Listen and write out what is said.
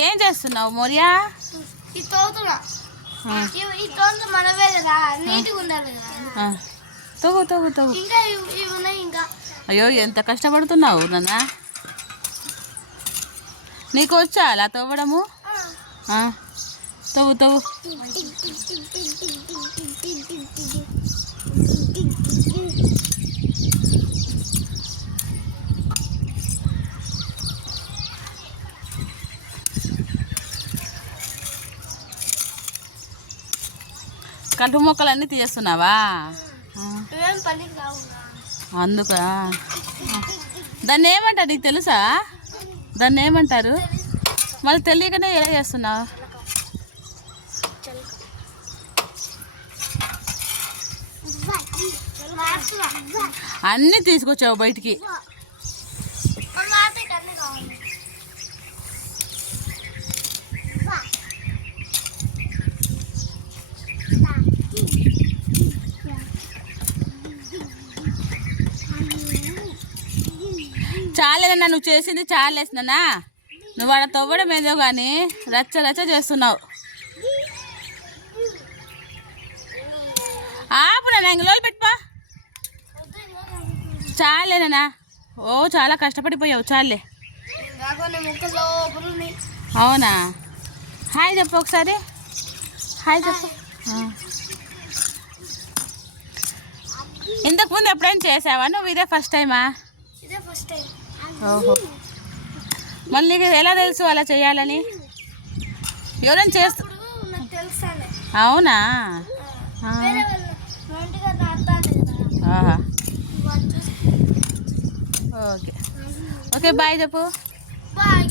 ఏం చేస్తున్నావు మోరియా ఈ తోతున్నా ఈ- కదా నీట్గా ఉండాలి కదా ఇంకా ఇవి ఉన్నాయి ఇంకా అయ్యో ఎంత కష్టపడుతున్నావు నాన్న నీకు వచ్చా అలా తవ్వడము తవ్వు తవ్వు కలుపు మొక్కలన్నీ తీసేస్తున్నావా? ఆ, ఇవేం పనికి రావు అందుకా? దాన్ని ఏమంటారు నీకు తెలుసా? దాన్ని ఏమంటారు? మళ్ళీ తెలియకనే ఎలా చేస్తున్నావు? అన్నీ తీసుకొచ్చావు బయటికి. చాలేనన్నా నువ్వు చేసింది చాలేసినానా నువ్వు ఆడ తవ్వడం ఏదో కానీ రచ్చ రచ్చ చేస్తున్నావు. ఆపునన్నా ఇంక లోలు పెట్టుపా చాలేనా ఓ చాలా కష్టపడిపోయావు చాలే. అవునా? హాయ్ చెప్పు ఒకసారి. హాయ్ చెప్పు. ఇంతకుముందు ఎప్పుడైనా చేసావా? నువ్వు ఇదే ఫస్ట్ టైమా ఇదే ఫస్ట్ టైం ఓహో. మళ్ళీ ఎలా తెలుసు అలా చేయాలని? ఎవరైనా చేస్తా అవునా? ఓకే. ఓకే బాయ్ చెప్పు. బాయ్